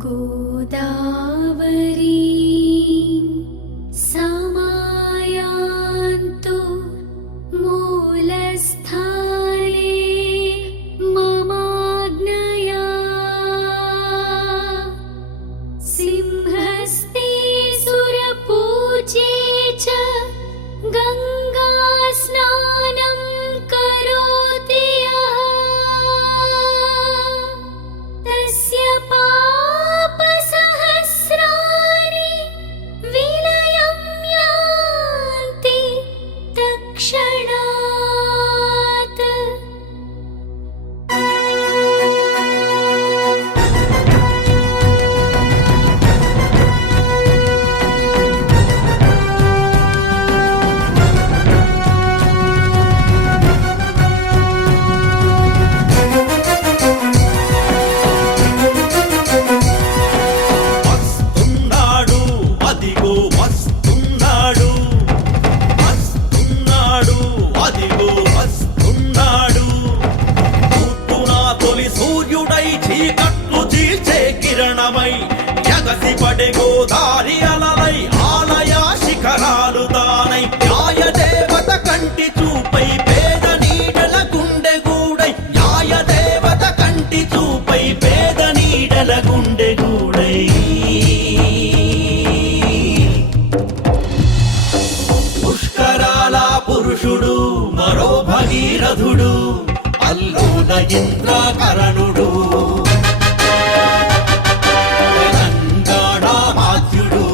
गोदावरी समायान्तु मूलस्थाने ममाज्ञया सिंहस्ते सुरपूज्ये च गङ्गा स्नानं करोति यः तस्य पापसहस्राणि विलयं यान्ति तत्क्षणात्। వస్తున్నాడు అదిగో వస్తున్నాడు వస్తున్నాడు అదిగో వస్తున్నాడు తూర్పున తొలి సూర్యుడై చీకట్లు చీల్చే కిరణమై ఎగసి పడే గోదారి అలలై ఆలయ శిఖరాలు తానై న్యాయ దేవత కంటి చూపై పేద నీడల గుండె గూడై న్యాయ దేవత కంటి చూపై పేద నీడల గుండె గూడై పుష్కరాల పురుషుడు మరో భగీరథుడు అల్లున ఇంద్రకరణుడు తెలంగాణ మాత్యుడు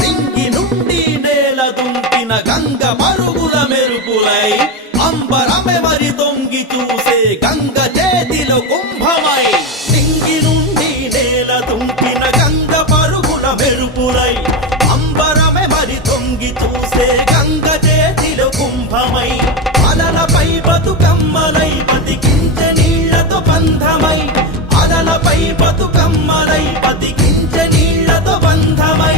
సింగి నుండి నేల దుంకిన గంగ మరుగుల మెరుపులై అంబరమె మరి తొంగి చూసే గంగ చేతిలో కుంభమై సింగి నుండి నేల దుంకిన గంగ పరుగుల మెరుపులై అంబరమె మరి తొంగి చూసే గంగ చేతిలో కుంభమై అలలపై బతుకమ్మలై బతికించే నీళ్లతో బంధమై అలలపై బతుకమ్మలై బతికించే నీళ్లతో బంధమై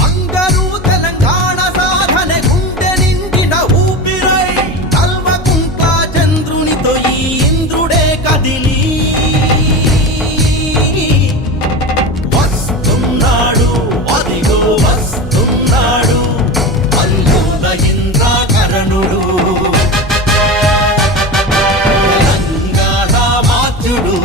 బంగారు తెలంగాణ సాధన గుండె నిండిన ఊపిరై కల్వకుంట్ల చంద్రునితో ఈ ఇంద్రుడే కదిలి వస్తున్నాడు అదిగో వస్తున్నాడు అల్లున ఇంద్రకరణుడు తెలంగాణ మాత్యుడు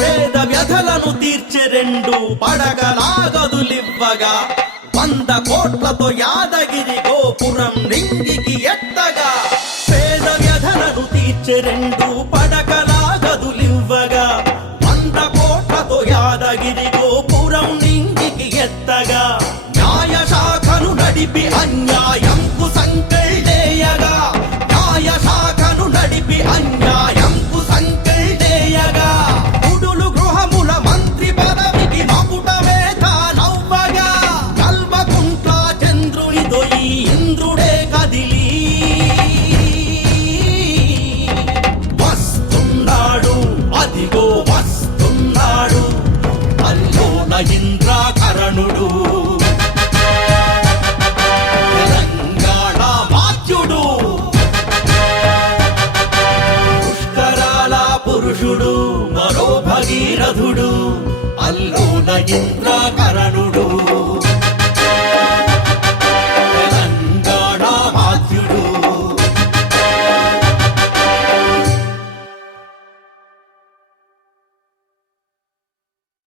పేద వ్యధలను తీర్చే రెండు పడగలాగదులివ్వగా 100 కోట్లతో యాదగిరి గోపురం నింగికి ఎత్తగా పేద వ్యధలను తీర్చే రెండు పడగలాగదులివ్వగా 100 కోట్లతో యాదగిరి గోపురం నింగికి ఎత్తగా న్యాయ శాఖను నడిపి అన్యాయం